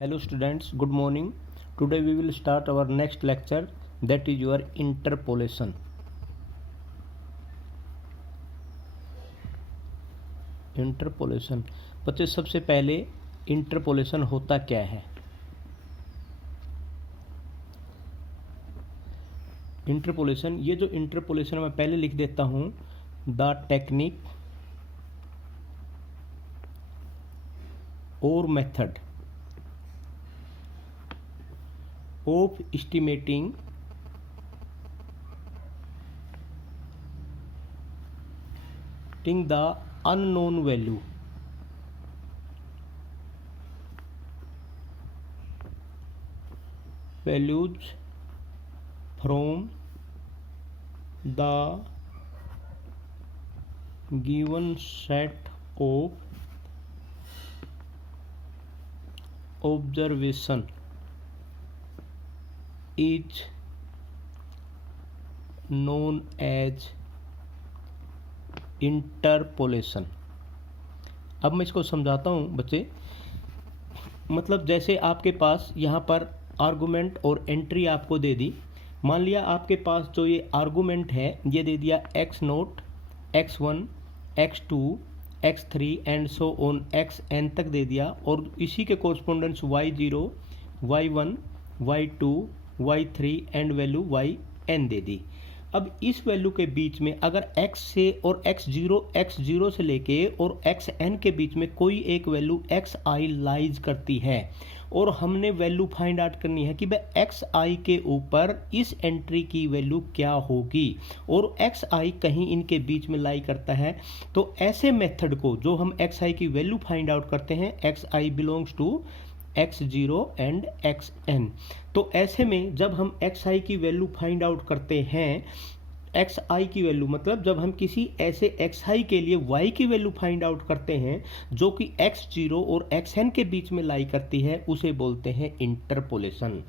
Hello students, good morning. Today we will start our next lecture, that is your interpolation. Interpolation बच्चे, सबसे पहले interpolation होता क्या है? इंटरपोलेशन, ये जो इंटरपोलेशन मैं पहले लिख देता हूँ, द टेक्निक और method of estimating the unknown value values from the given set of observation is known as interpolation. अब मैं इसको समझाता हूँ बच्चे। मतलब जैसे आपके पास यहाँ पर आर्गूमेंट और एंट्री आपको दे दी। मान लिया आपके पास जो ये आर्गूमेंट है ये दे दिया x0, x1, x2, x3 and so on xn तक दे दिया, और इसी के correspondence y0, y1, y2, y3 and value yn दे दी। अब इस वैल्यू के बीच में अगर x से और x0 से लेके और xn के बीच में कोई एक वैल्यू xi लाइज करती है, और हमने वैल्यू फाइंड आउट करनी है कि भाई xi के ऊपर इस एंट्री की वैल्यू क्या होगी, और xi कहीं इनके बीच में लाई करता है। तो ऐसे मेथड को जो हम xi की वैल्यू फाइंड आउट करते हैं, xi belongs to x0 and xn। तो ऐसे में जब हम xi की वैल्यू फाइंड आउट करते हैं, xi की वैल्यू मतलब जब हम किसी ऐसे xi के लिए y की वैल्यू फाइंड आउट करते हैं जो कि x0 और xn के बीच में लाई करती है, उसे बोलते हैं इंटरपोलेशन।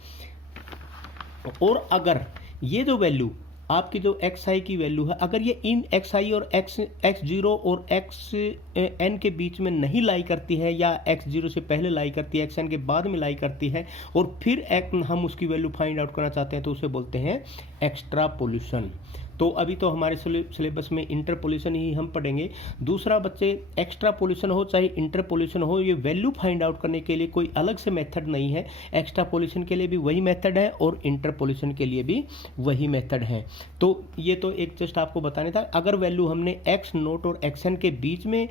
और अगर ये जो वैल्यू आपकी जो xi की वैल्यू है, अगर ये इन xi और x0 और xn के बीच में नहीं लाई करती है, या x0 से पहले लाई करती है, xn के बाद में लाई करती है, और फिर हम उसकी वैल्यू फाइंड आउट करना चाहते हैं, तो उसे बोलते हैं एक्स्ट्रापोलेशन। तो अभी तो हमारे सिलेबस में इंटरपोलेशन ही हम पढ़ेंगे। दूसरा बच्चे, एक्स्ट्रापोलेशन हो चाहे इंटरपोलेशन हो, ये वैल्यू फाइंड आउट करने के लिए कोई अलग से मेथड नहीं है। एक्स्ट्रापोलेशन के लिए भी वही मेथड है और इंटरपोलेशन के लिए भी वही मेथड है। तो ये तो एक जस्ट आपको बताने था। अगर वैल्यू हमने x0 और xn के बीच में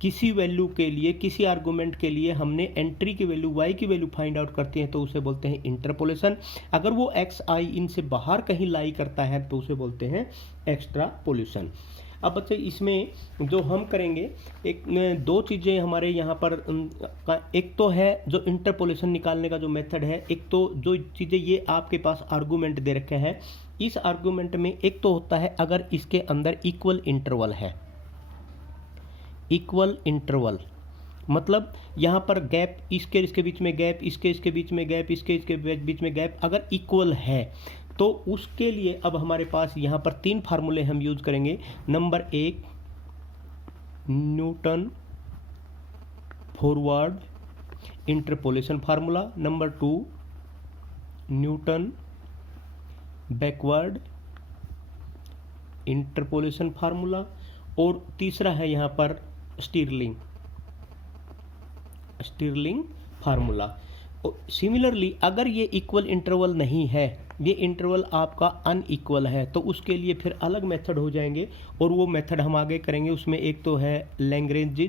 किसी वैल्यू के लिए, किसी आर्गूमेंट के लिए हमने एंट्री की वैल्यू y की वैल्यू फाइंड आउट करती है, तो उसे बोलते हैं इंटरपोलेशन। अगर वो xi इनसे बाहर कहीं लाई करता है तो उसे बोलते हैं एक्स्ट्रापोलेशन। अब बच्चे इसमें जो हम करेंगे, दो चीज़ें हमारे यहाँ पर, एक तो है जो इंटरपोलेशन निकालने का जो मेथड है, एक तो जो चीज़ें ये आपके पास आर्गूमेंट दे रखे हैं, इस आर्गूमेंट में एक तो होता है अगर इसके अंदर इक्वल इंटरवल है। इक्वल इंटरवल मतलब यहाँ पर गैप, इसके बीच में गैप, इसके बीच में गैप, इसके बीच में गैप अगर इक्वल है, तो उसके लिए अब हमारे पास यहाँ पर 3 फार्मूले हम यूज करेंगे। Number 1 Newton forward interpolation formula, number 2 Newton backward interpolation formula, और तीसरा है यहाँ पर स्टिरलिंग फार्मूला। सिमिलरली अगर ये इक्वल इंटरवल नहीं है, ये इंटरवल आपका अनइक्वल है, तो उसके लिए फिर अलग मेथड हो जाएंगे, और वो मेथड हम आगे करेंगे। उसमें एक तो है लैग्रेंज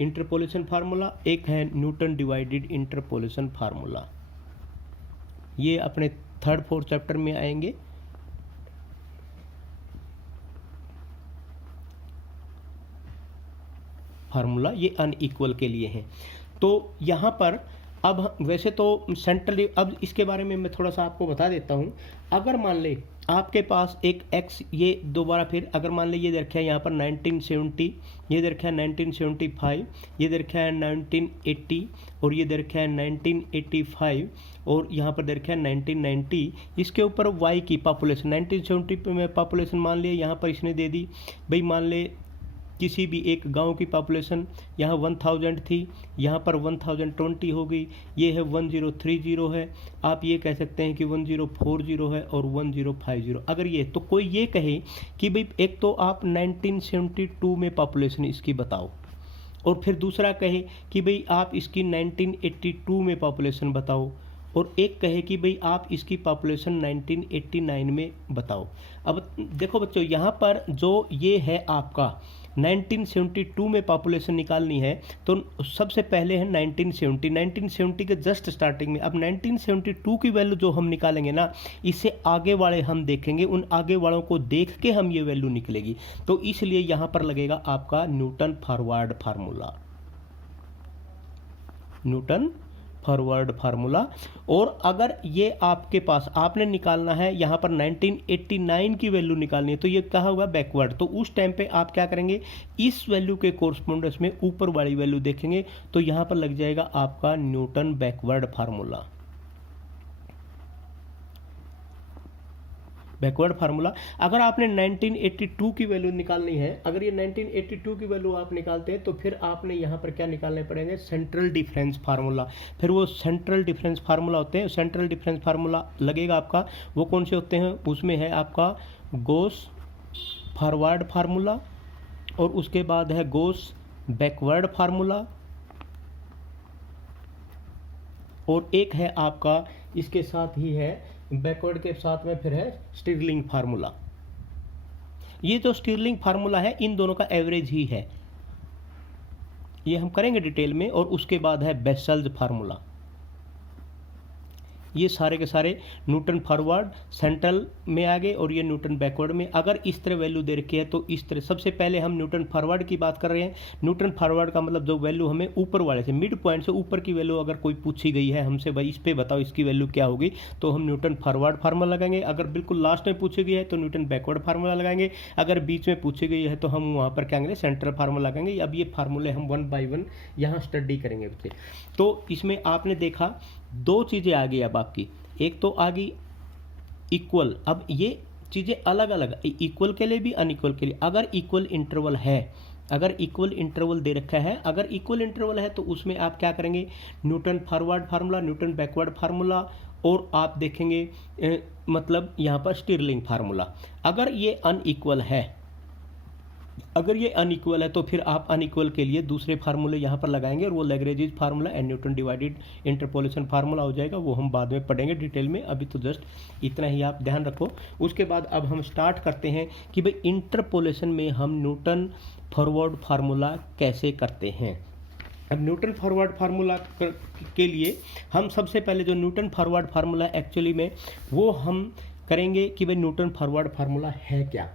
इंटरपोलेशन फार्मूला, एक है न्यूटन डिवाइडेड इंटरपोलेशन फार्मूला। ये अपने 3rd 4th चैप्टर में आएंगे। फार्मूला ये अनइक्वल के लिए है। तो यहाँ पर अब वैसे तो सेंट्रल, अब इसके बारे में मैं थोड़ा सा आपको बता देता हूँ। अगर मान ले आपके पास एक x, ये दोबारा फिर अगर मान ले ये दे रखा है यहाँ पर 1970, ये दे रखा है 1975, ये दे रखा है 1980, और ये दे रखा है 1985, और यहाँ पर दे रखा है 1990। इसके ऊपर y की पॉपुलेशन 1970 में पॉपुलेशन मान लिया, यहाँ पर इसने दे दी भाई मान ले किसी भी एक गांव की पॉपुलेशन यहाँ 1000 थी, यहाँ पर 1020 हो गई, ये है 1030 है, आप ये कह सकते हैं कि 1040 है और 1050। अगर ये तो कोई ये कहे कि भाई एक तो आप 1972 में पॉपुलेशन इसकी बताओ, और फिर दूसरा कहे कि भाई आप इसकी 1982 में पॉपुलेशन बताओ, और एक कहे कि भाई आप इसकी पॉपुलेशन 1989 में बताओ। अब देखो बच्चों, यहाँ पर जो ये है आपका 1972 में पॉपुलेशन निकालनी है, तो सबसे पहले है 1970 के जस्ट स्टार्टिंग में। अब 1972 की वैल्यू जो हम निकालेंगे ना, इससे आगे वाले हम देखेंगे, उन आगे वालों को देख के हम ये वैल्यू निकलेगी। तो इसलिए यहाँ पर लगेगा आपका Newton forward formula, Newton forward formula. और अगर ये आपके पास आपने निकालना है यहाँ पर 1989 की वैल्यू निकालनी है, तो ये क्या होगा, बैकवर्ड। तो उस टाइम पे आप क्या करेंगे, इस वैल्यू के कोरस्पोंडेंस में ऊपर वाली वैल्यू देखेंगे, तो यहाँ पर लग जाएगा आपका Newton backward formula, backward formula. अगर आपने 1982 की वैल्यू निकालनी है, अगर ये 1982 की वैल्यू आप निकालते हैं, तो फिर आपने यहाँ पर क्या निकालने पड़ेंगे, सेंट्रल डिफरेंस फार्मूला। फिर वो सेंट्रल डिफरेंस फार्मूला होते हैं, सेंट्रल डिफरेंस फार्मूला लगेगा आपका, वो कौन से होते हैं, उसमें है आपका गॉस फॉरवर्ड फार्मूला, और उसके बाद है गॉस बैकवर्ड फार्मूला, और एक है आपका इसके साथ ही है, बैकवर्ड के साथ में फिर है स्टिरलिंग फार्मूला। ये जो स्टिरलिंग फार्मूला है, इन दोनों का एवरेज ही है, ये हम करेंगे डिटेल में। और उसके बाद है बेसल्स फार्मूला। ये सारे के सारे न्यूटन फॉरवर्ड सेंट्रल में आ गए, और ये न्यूटन बैकवर्ड में। अगर इस तरह वैल्यू दे रखी है, तो इस तरह सबसे पहले हम न्यूटन फॉरवर्ड की बात कर रहे हैं। न्यूटन फॉरवर्ड का मतलब जो वैल्यू हमें ऊपर वाले से, मिड पॉइंट से ऊपर की वैल्यू अगर कोई पूछी गई है हमसे, भाई इस पे बताओ इसकी वैल्यू क्या होगी, तो हम न्यूटन फॉरवर्ड फार्मूला लगाएंगे। अगर बिल्कुल लास्ट में पूछी गई है तो न्यूटन बैकवर्ड फार्मूला लगाएंगे। अगर बीच में पूछी गई है तो हम वहाँ पर क्या करेंगे, सेंट्रल फार्मूला लगाएंगे। अब ये फार्मूले हम 1 बाय 1 यहाँ स्टडी करेंगे बच्चे। तो इसमें आपने देखा दो चीज़ें आ गई अब आपकी, एक तो आ गई इक्वल। अब ये चीज़ें अलग अलग, इक्वल के लिए भी अनइक्वल के लिए। अगर इक्वल इंटरवल है, अगर इक्वल इंटरवल दे रखा है, अगर इक्वल इंटरवल है तो उसमें आप क्या करेंगे, Newton forward formula, Newton backward formula, और आप देखेंगे मतलब यहाँ पर स्टिरलिंग फार्मूला। अगर ये अनइक्वल है, अगर ये अनइक्वल है, तो फिर आप अनइक्वल के लिए दूसरे फार्मूले यहाँ पर लगाएंगे, और वो Lagrange formula and Newton divided interpolation formula हो जाएगा। वो हम बाद में पढ़ेंगे डिटेल में, अभी तो जस्ट इतना ही आप ध्यान रखो। उसके बाद अब हम स्टार्ट करते हैं कि भाई इंटरपोलेशन में हम न्यूटन फॉरवर्ड फार्मूला कैसे करते हैं। अब न्यूटन फॉरवर्ड फार्मूला के लिए हम सबसे पहले जो न्यूटन फॉरवर्ड फार्मूला एक्चुअली में वो हम करेंगे कि भाई न्यूटन फॉरवर्ड फार्मूला है क्या।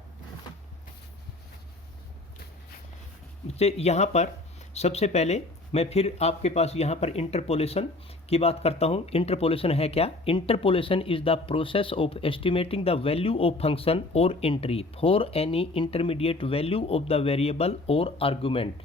यहाँ पर सबसे पहले मैं फिर आपके पास यहाँ पर इंटरपोलेशन की बात करता हूँ। इंटरपोलेशन है क्या, interpolation is the process of estimating the value of function or entry for any intermediate value of the variable or argument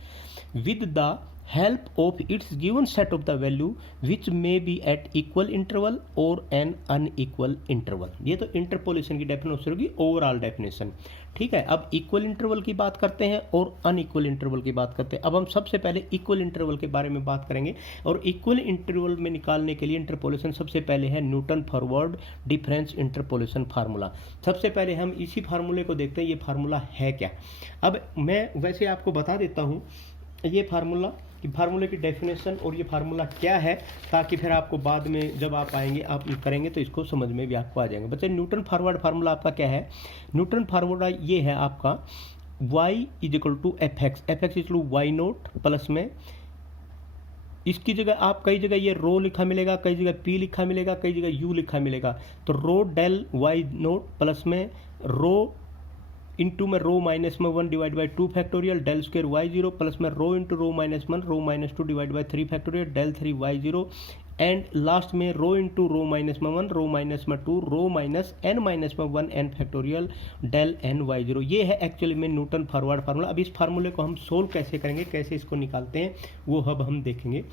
with the help of its given set of the value which may be at equal interval or an unequal interval। ये तो interpolation की definition होगी, overall definition. ठीक है, अब equal interval की बात करते हैं और अनइक्वल इंटरवल की बात करते हैं। अब हम सबसे पहले इक्वल इंटरवल के बारे में बात करेंगे, और इक्वल इंटरवल में निकालने के लिए इंटरपोलेशन सबसे पहले है Newton forward difference interpolation formula. सबसे पहले हम इसी फार्मूले को देखते हैं, ये फार्मूला है क्या। अब मैं वैसे आपको बता देता हूँ ये फार्मूले की डेफिनेशन और ये फार्मूला क्या है, ताकि फिर आपको बाद में जब आप आएंगे आप करेंगे तो इसको समझ में भी आपको आ जाएंगे। बच्चे न्यूटन फॉरवर्ड फार्मूला आपका क्या है, न्यूटन फॉरवर्ड ये है आपका y is equal to F X is to Y note plus में, इसकी जगह आप कई जगह ये रो लिखा मिलेगा, कई जगह p लिखा मिलेगा, कई जगह u लिखा मिलेगा। तो rho del y note plus में रो इंटू में रो माइनस में 1 divide by 2 factorial del square y zero plus में rho into rho minus 1 rho minus 2 divide by 3 factorial del 3 y zero and last में rho into rho minus में 1 rho minus में 2 rho minus n minus में 1 n factorial del n Y zero. ये है actually में Newton forward formula. अब इस फार्मूले को हम सोल्व कैसे करेंगे, कैसे इसको निकालते हैं, वो अब हम देखेंगे।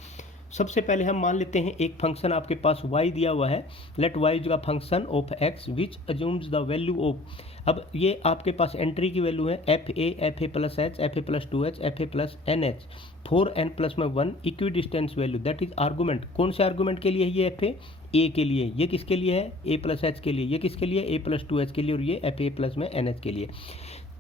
सबसे पहले हम मान लेते हैं एक फंक्शन आपके पास y दिया हुआ है, let y is the function of x which assumes the value of, अब ये आपके पास एंट्री की वैल्यू है fa plus h, fa plus 2h, fa plus nh, 4n plus में 1 equidistance value that is argument. कौन से argument के लिए है ये fa? a के लिए। ये किसके लिए है? a प्लस h के लिए। ये किसके लिए? a प्लस 2h के लिए। और ये fa प्लस में nh के लिए।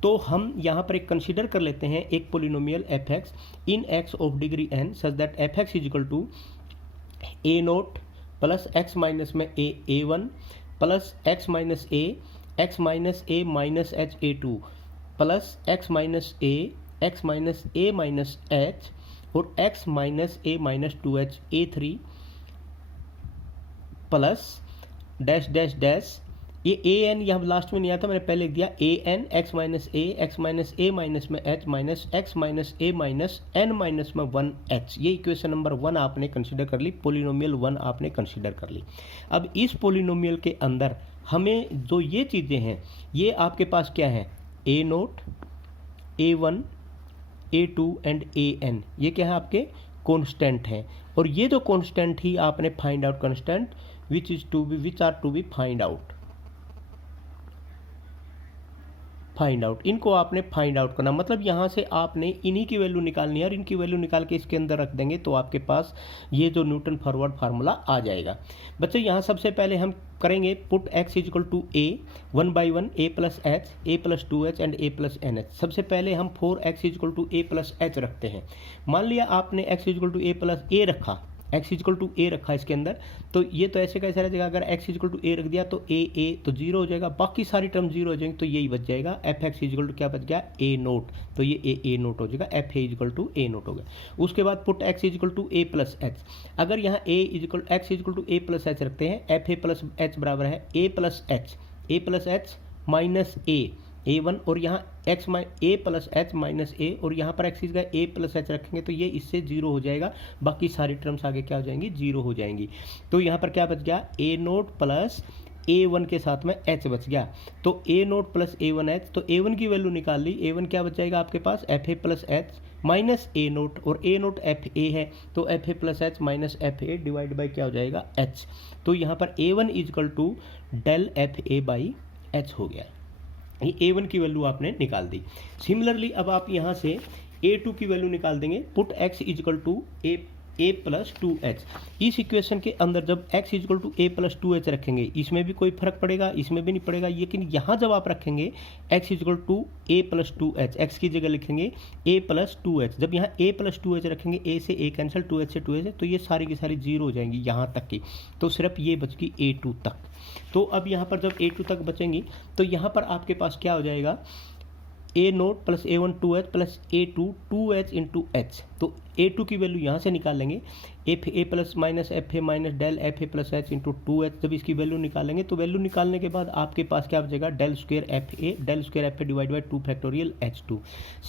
तो हम यहाँ पर एक कंसीडर कर लेते हैं एक polynomial fx in x of degree n such that fx is equal to a naught plus x minus में a1 plus x minus a minus h a2 plus x minus a minus h और x minus a minus 2h a3 plus dash dash dash, ये A N यहाँ last में नहीं आता, मैंने पहले लिख दिया A N x minus A minus में H minus x minus A minus N minus में 1 एच। ये इक्वेशन नंबर 1 आपने कंसीडर कर ली, पोलिनोमियल 1 आपने कंसीडर कर ली। अब इस पोलिनोमियल के अंदर हमें जो ये चीज़ें हैं ये आपके पास क्या है? ए note, a1, a2 and an, ये क्या है? आपके कॉन्स्टेंट हैं। और ये जो कॉन्स्टेंट ही आपने find out, constant which are to be find out, इनको आपने फाइंड आउट करना। मतलब यहाँ से आपने इन्हीं की वैल्यू निकालनी है और इनकी वैल्यू निकाल के इसके अंदर रख देंगे तो आपके पास ये जो न्यूटन फॉरवर्ड फार्मूला आ जाएगा। बच्चे यहाँ सबसे पहले हम करेंगे put x is equal to a 1 by 1 a plus H, a plus 2h and a plus nh। सबसे पहले हम 4x is equal to a plus h रखते हैं। मान लिया आपने x is equal to a plus a रखा, x equal to A रखा इसके अंदर, तो ये तो ऐसे कैसे रह जाएगा? अगर x इक्वल टू ए रख दिया तो a तो जीरो हो जाएगा, बाकी सारी टर्म जीरो हो जाएंगे, तो यही बच जाएगा एफ एक्स इक्वल टू क्या बच गया? a नोट, तो ये a नोट हो जाएगा, F A equal to a naught हो गया। उसके बाद put x equal to a plus H, अगर यहाँ x equal to a plus H रखते हैं, एफ ए प्लस एच बराबर है a plus h minus a1 और यहाँ a plus h minus a और यहाँ पर x का a प्लस एच रखेंगे तो ये इससे जीरो हो जाएगा, बाकी सारी टर्म्स आगे क्या हो जाएंगी? जीरो हो जाएंगी। तो यहाँ पर क्या बच गया? a नोट प्लस a1 के साथ में h बच गया, तो a naught plus a1 h, तो a1 की वैल्यू निकाल ली, a1 क्या बच जाएगा आपके पास? F A plus h minus a nought, और a नोट एफ ए है तो f A plus h minus F A divide by क्या हो जाएगा? h। तो यहाँ पर a1 is equal to del F A by h हो गया। ये a1 की वैल्यू आपने निकाल दी। सिमिलरली अब आप यहाँ से a2 की वैल्यू निकाल देंगे, put x is equal to a plus 2h। इस इक्वेशन के अंदर जब x is equal to a plus 2h रखेंगे, इसमें भी कोई फर्क पड़ेगा, इसमें भी नहीं पड़ेगा, लेकिन यहाँ जब आप रखेंगे x is equal to a plus 2h, x की जगह लिखेंगे a प्लस 2h। जब यहाँ a प्लस 2h रखेंगे, a से a कैंसिल, 2h से 2h है, तो ये सारी की सारी जीरो हो जाएंगी यहाँ तक की, तो सिर्फ ये बच गई a2 तक। तो अब यहाँ पर जब a2 तक बचेंगी तो यहाँ पर आपके पास क्या हो जाएगा? a naught plus a1 2h plus a2 2h into h। तो a2 की वैल्यू यहाँ से निकालेंगे, F A plus minus F A minus del F A plus H into 2h। जब इसकी वैल्यू निकालेंगे तो वैल्यू निकालने के बाद आपके पास क्या बचेगा? Del square F A divide by 2 factorial h2।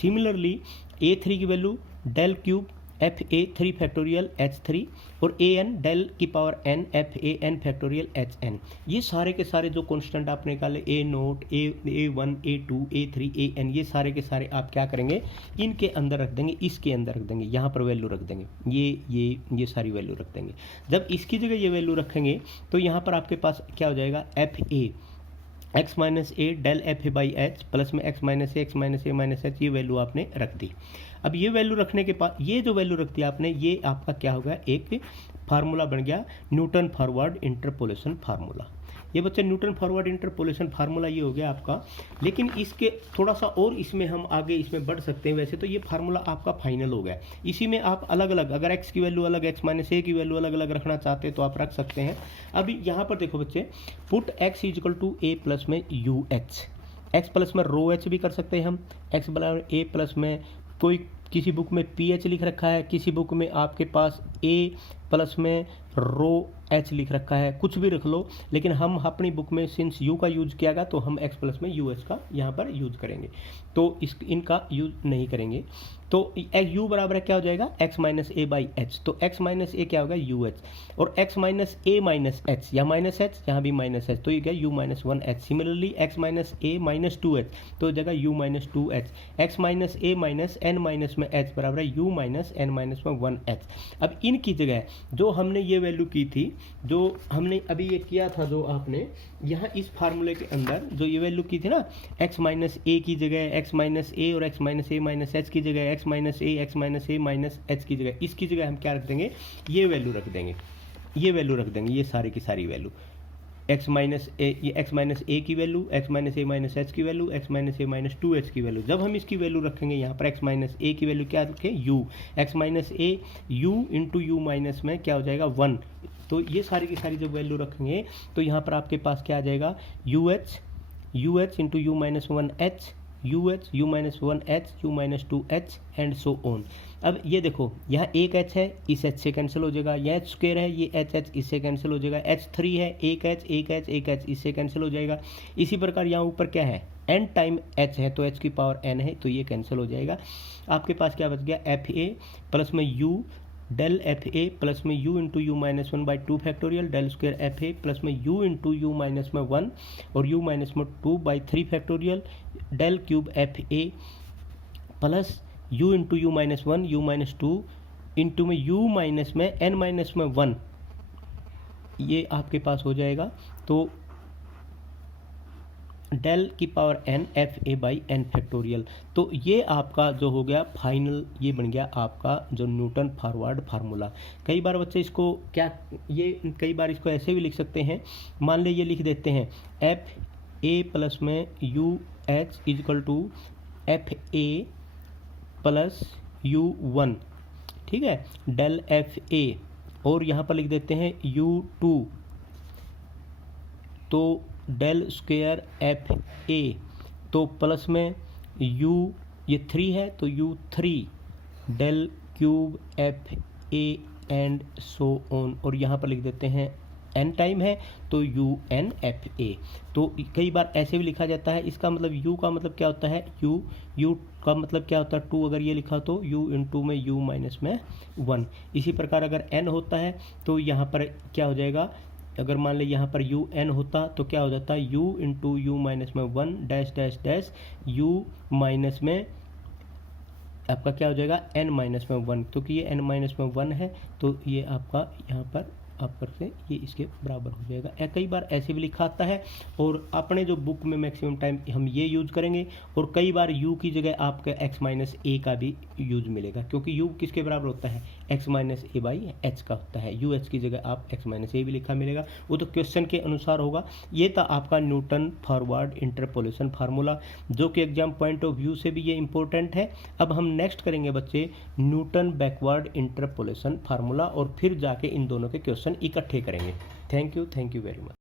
Similarly a3 की value del cube F A 3 factorial h3 और ए एन डेल की power n F A N factorial H N. ये सारे के सारे जो कॉन्स्टेंट आपने निकाले ए note a1 a2 a3 an, ये सारे के सारे आप क्या करेंगे? इनके अंदर रख देंगे, इसके अंदर रख देंगे, यहाँ पर वैल्यू रख देंगे, ये सारी वैल्यू रख देंगे। जब इसकी जगह ये वैल्यू रखेंगे तो यहाँ पर आपके पास क्या हो जाएगा? F A X minus A del F A by H plus में X minus A minus H, ये वैल्यू आपने रख दी। अब ये वैल्यू रखने के बाद ये जो वैल्यू रख दी आपने, ये आपका क्या हो गया? एक फार्मूला बन गया न्यूटन फॉरवर्ड इंटरपोलेशन फार्मूला। ये बच्चे न्यूटन फॉरवर्ड इंटरपोलेशन फार्मूला ये हो गया आपका। लेकिन इसके थोड़ा सा और इसमें हम आगे इसमें बढ़ सकते हैं। वैसे तो ये फार्मूला आपका फाइनल हो गया। इसी में आप अलग अलग, अगर x की वैल्यू अलग, x माइनस ए की वैल्यू अलग अलग रखना चाहते हैं तो आप रख सकते हैं। अभी यहाँ पर देखो बच्चे, put x is equal to A plus में यू एच, एक्स प्लस में रो एच भी कर सकते हैं हम, एक्स बराबर ए प्लस में कोई किसी बुक में पी एच लिख रखा है, किसी बुक में आपके पास ए प्लस में रो एच लिख रखा है, कुछ भी रख लो, लेकिन हम अपनी बुक में सिंस यू का यूज किया गया तो हम एक्स प्लस में यू एच का यहाँ पर यूज करेंगे, तो इनका यूज नहीं करेंगे। तो यू बराबर है क्या हो जाएगा, X minus A by H, तो एक्स माइनस ए क्या होगा यू एच, और X minus A minus H, या माइनस एच यहाँ भी माइनस एच, तो ये क्या U minus one H. Similarly X minus A minus two H, तो जगह U minus two H, X minus A minus N minus में एच बराबर है यू माइनस एन माइनस में वन एच। अब इनकी जगह जो हमने ये वैल्यू की थी, जो हमने अभी ये किया था, जो आपने यहाँ इस फार्मूले के अंदर जो ये वैल्यू की थी ना, एक्स माइनस ए की जगह एक्स माइनस ए और X minus A minus H की जगह x minus A minus H की जगह, इसकी जगह हम क्या रख देंगे, ये वैल्यू रख देंगे, ये वैल्यू रख देंगे, ये सारी की सारी वैल्यू एक्स माइनस ए, ये एक्स माइनस ए की value, x minus A minus H की value, x minus A minus two H की वैल्यू। जब हम इसकी वैल्यू रखेंगे यहाँ पर एक्स माइनस ए की वैल्यू क्या रखें, you, x minus A you into u minus में क्या हो जाएगा वन, तो ये सारी की सारी जब वैल्यू रखेंगे तो यहाँ पर आपके पास क्या आ जाएगा, U H into u minus one H, you minus one H, you minus two H and so on. अब ये देखो यहाँ एक एच है, इस एच से कैंसिल हो जाएगा, यह एच स्क्वायर है, ये एच इससे कैंसिल हो जाएगा, एच थ्री है, एक एच इससे कैंसिल हो जाएगा। इसी प्रकार यहाँ ऊपर क्या है, एन टाइम एच है, तो एच की पावर एन है, तो ये कैंसिल हो जाएगा। आपके पास क्या बच गया, एफ ए प्लस में u del F A plus में u into u minus one by two factorial del square F A plus में यू इंटू यू माइनस में वन और यू माइनस में two by three factorial del cube F A plus u into u minus one u minus two into में u minus में n minus में one, ये आपके पास हो जाएगा। तो डेल की power N F A by N factorial, तो ये आपका जो हो गया फाइनल, ये बन गया आपका जो न्यूटन फॉरवर्ड फार्मूला। कई बार बच्चे इसको क्या, ये कई बार इसको ऐसे भी लिख सकते हैं, मान ले ये लिख देते हैं एफ ए प्लस में U H is equal to F A plus U one, ठीक है, डेल एफ ए, और यहाँ पर लिख देते हैं यू टू, तो डेल स्क्वायर एफ ए, तो प्लस में यू ये थ्री है तो U three del cube F A and so on, और यहाँ पर लिख देते हैं एन टाइम है तो यू एन एफ ए। तो कई बार ऐसे भी लिखा जाता है, इसका मतलब यू का मतलब क्या होता है, यू का मतलब क्या होता है टू, अगर ये लिखा तो यू इंटू में यू माइनस में वन। इसी प्रकार अगर एन होता है तो यहाँ पर क्या हो जाएगा, अगर मान ले यहाँ पर यू एन होता तो क्या हो जाता है यू इंटू यू माइनस में one dash dash dash you minus में आपका क्या हो जाएगा एन माइनस में वन, क्योंकि ये एन माइनस में वन है तो ये आपका यहाँ पर आप से ये इसके बराबर हो जाएगा। कई बार ऐसे भी लिखा आता है, और अपने जो बुक में मैक्सिमम टाइम हम ये यूज करेंगे, और कई बार यू की जगह आपका एक्स माइनस ए का भी यूज मिलेगा, क्योंकि यू किसके बराबर होता है, x minus A by H का होता है। यू एच की जगह आप एक्स माइनस ए भी लिखा मिलेगा, वो तो क्वेश्चन के अनुसार होगा। ये था आपका न्यूटन फॉरवर्ड इंटरपोलेशन फार्मूला, जो कि एग्जाम पॉइंट ऑफ व्यू से भी ये इंपॉर्टेंट है। अब हम नेक्स्ट करेंगे बच्चे न्यूटन बैकवर्ड इंटरपोलेशन फार्मूला, और फिर जाके इन दोनों के क्वेश्चन इकट्ठे करेंगे। Thank you very much.